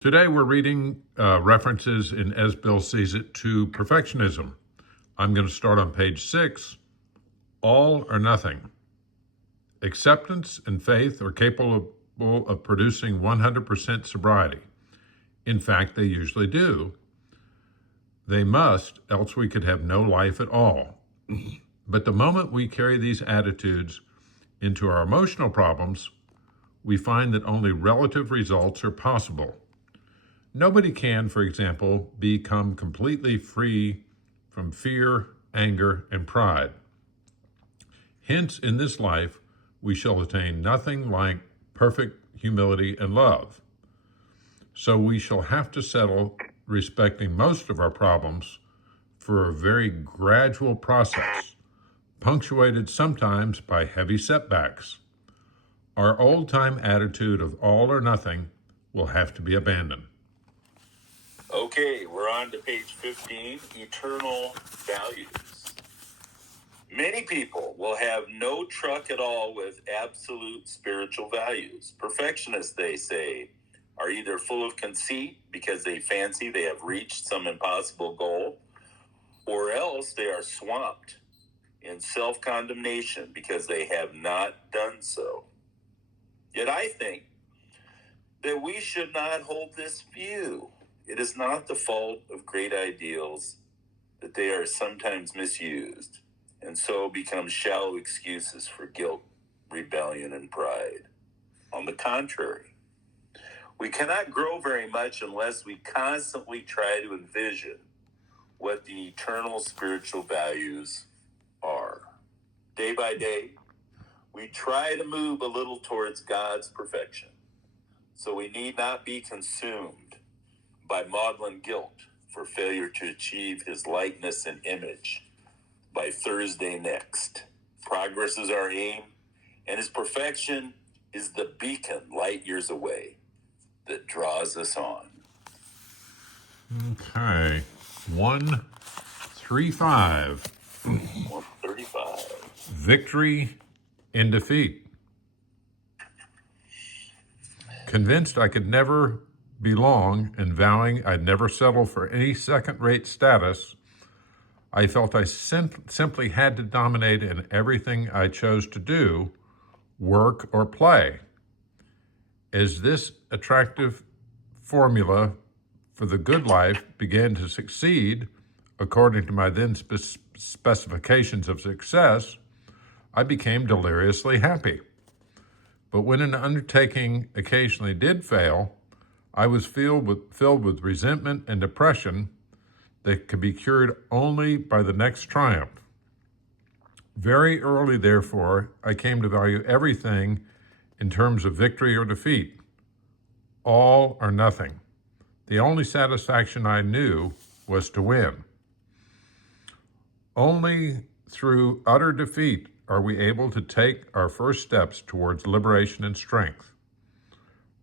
Today we're reading references in As Bill Sees It to perfectionism. I'm going to start on page 6, all or nothing. Acceptance and faith are capable of producing 100% sobriety. In fact, they usually do. They must, else we could have no life at all. But the moment we carry these attitudes into our emotional problems, we find that only relative results are possible. Nobody can, for example, become completely free from fear, anger, and pride. Hence, in this life, we shall attain nothing like perfect humility and love. So we shall have to settle, respecting most of our problems, for a very gradual process, punctuated sometimes by heavy setbacks. Our old-time attitude of all or nothing will have to be abandoned. Okay, we're on to page 15, eternal values. Many people will have no truck at all with absolute spiritual values. Perfectionists, they say, are either full of conceit because they fancy they have reached some impossible goal, or else they are swamped in self-condemnation because they have not done so. Yet I think that we should not hold this view. It is not the fault of great ideals that they are sometimes misused and so become shallow excuses for guilt, rebellion, and pride. On the contrary, we cannot grow very much unless we constantly try to envision what the eternal spiritual values are. Day by day, we try to move a little towards God's perfection, so we need not be consumed by maudlin guilt for failure to achieve his likeness and image by Thursday next. Progress is our aim, and his perfection is the beacon light years away that draws us on. Okay, 135. 135. Victory in defeat. Convinced I could never belong and vowing I'd never settle for any second-rate status, I felt I simply had to dominate in everything I chose to do, work or play. As this attractive formula for the good life began to succeed, according to my then specifications of success, I became deliriously happy. But when an undertaking occasionally did fail, I was filled with resentment and depression that could be cured only by the next triumph. Very early, therefore, I came to value everything in terms of victory or defeat, all or nothing. The only satisfaction I knew was to win. Only through utter defeat are we able to take our first steps towards liberation and strength.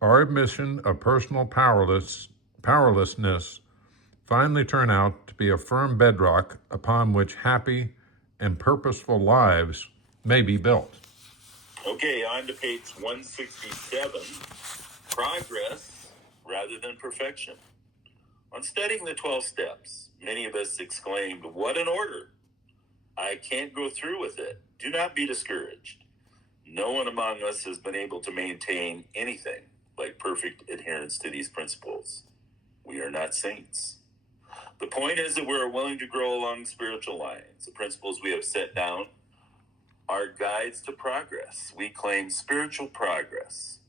Our admission of personal powerlessness finally turned out to be a firm bedrock upon which happy and purposeful lives may be built. Okay, on to page 167, progress rather than perfection. On studying the 12 steps, many of us exclaimed, "What an order! I can't go through with it." Do not be discouraged. No one among us has been able to maintain anything like perfect adherence to these principles. We are not saints. The point is that we are willing to grow along spiritual lines. The principles we have set down are guides to progress. We claim spiritual progress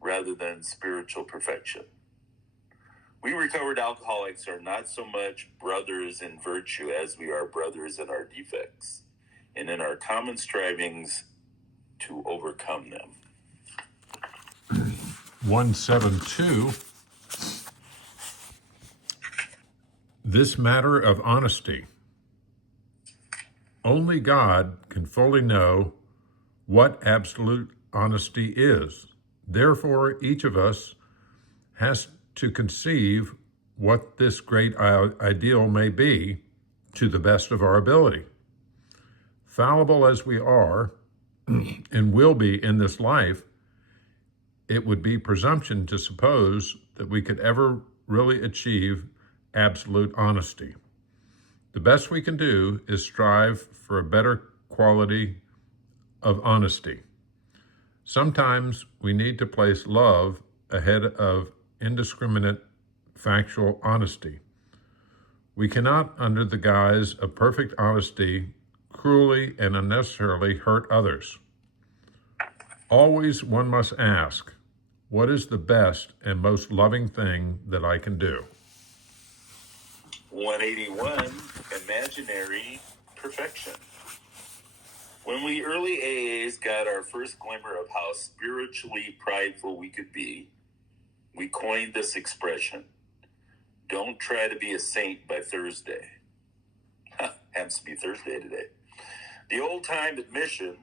rather than spiritual perfection. We recovered alcoholics are not so much brothers in virtue as we are brothers in our defects and in our common strivings to overcome them. 172. This matter of honesty. Only God can fully know what absolute honesty is. Therefore, each of us has to conceive what this great ideal may be to the best of our ability. Fallible as we are and will be in this life, it would be presumption to suppose that we could ever really achieve absolute honesty. The best we can do is strive for a better quality of honesty. Sometimes we need to place love ahead of indiscriminate factual honesty. We cannot, under the guise of perfect honesty, cruelly and unnecessarily hurt others. Always one must ask, what is the best and most loving thing that I can do? 181, imaginary perfection. When we early AAs got our first glimmer of how spiritually prideful we could be, we coined this expression, don't try to be a saint by Thursday. Happens to be Thursday today. The old-time admission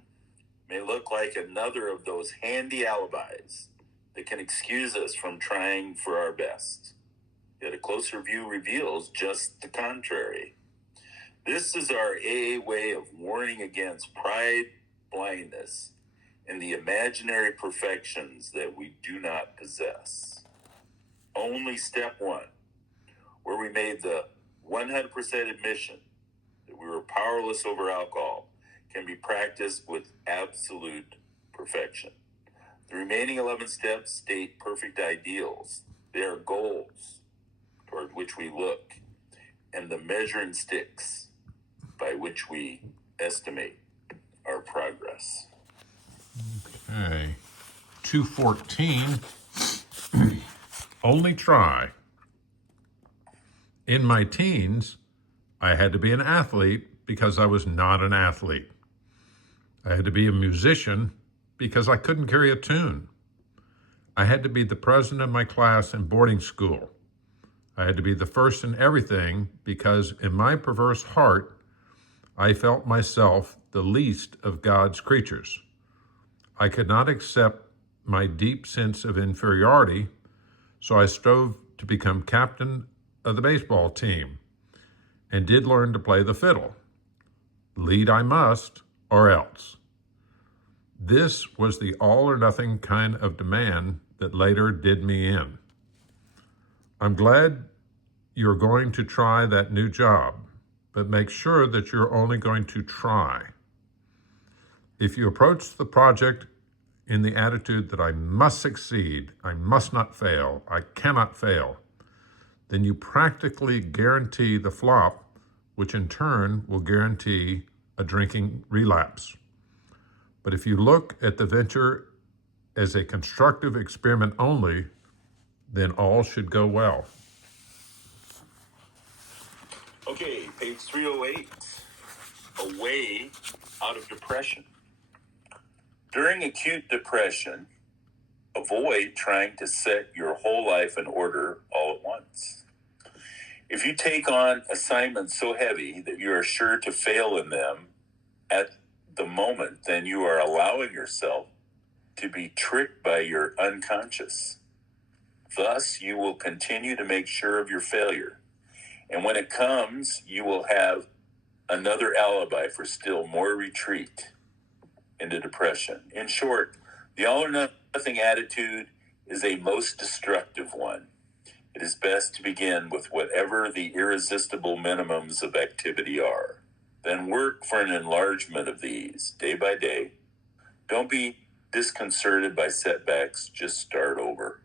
may look like another of those handy alibis that can excuse us from trying for our best. Yet a closer view reveals just the contrary. This is our AA way of warning against pride, blindness, and the imaginary perfections that we do not possess. Only step one, where we made the 100% admission that we were powerless over alcohol, can be practiced with absolute perfection. The remaining 11 steps state perfect ideals. They are goals toward which we look, and the measuring sticks by which we estimate our progress. Okay. 214. Only try. In my teens, I had to be an athlete because I was not an athlete. I had to be a musician because I couldn't carry a tune. I had to be the president of my class in boarding school. I had to be the first in everything because in my perverse heart, I felt myself the least of God's creatures. I could not accept my deep sense of inferiority, so I strove to become captain of the baseball team and did learn to play the fiddle. Lead I must, or else. This was the all or nothing kind of demand that later did me in. I'm glad you're going to try that new job, but make sure that you're only going to try. If you approach the project in the attitude that I must succeed, I must not fail, I cannot fail, then you practically guarantee the flop, which in turn will guarantee a drinking relapse. But if you look at the venture as a constructive experiment only, then all should go well. Okay, page 308, a way out of depression. During acute depression, avoid trying to set your whole life in order all at once. If you take on assignments so heavy that you are sure to fail in them at the moment, then you are allowing yourself to be tricked by your unconscious. Thus, you will continue to make sure of your failure. And when it comes, you will have another alibi for still more retreat into depression. In short, the all or nothing attitude is a most destructive one. It is best to begin with whatever the irresistible minimums of activity are. Then work for an enlargement of these day by day. Don't be disconcerted by setbacks, just start over.